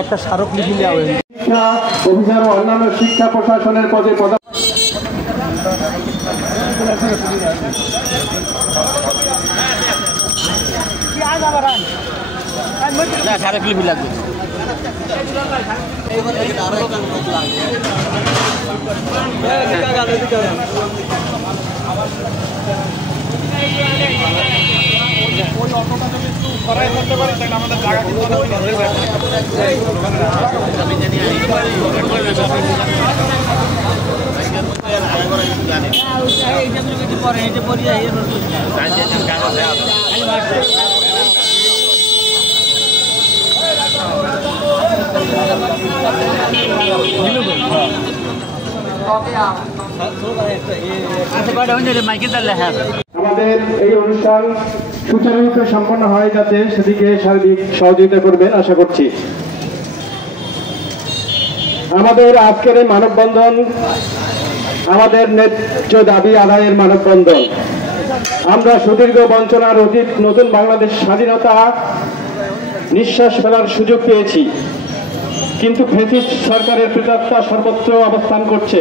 একটা স্মারকলিপি দেওয়া হয়েছে। শিক্ষা অফিসার ও অন্যান্য শিক্ষা প্রশাসনের পদে স্মারকলিপি লাগবে। আমাদের এই অনুষ্ঠান সুচারুরূপে সম্পন্ন হয় যাতে সেদিকে সার্বিক সহযোগিতা করবেন আশা করছি। আমাদের আজকের এই মানববন্ধন আমাদের ন্যায্য দাবি আদায়ের মানববন্ধন। আমরা সুদীর্ঘ বঞ্চনার অতীত নতুন বাংলাদেশ স্বাধীনতা নিঃশ্বাস ফেলার সুযোগ পেয়েছি, কিন্তু ফ্যাসিস্ট সরকারের প্রেতাত্মা সর্বত্র অবস্থান করছে।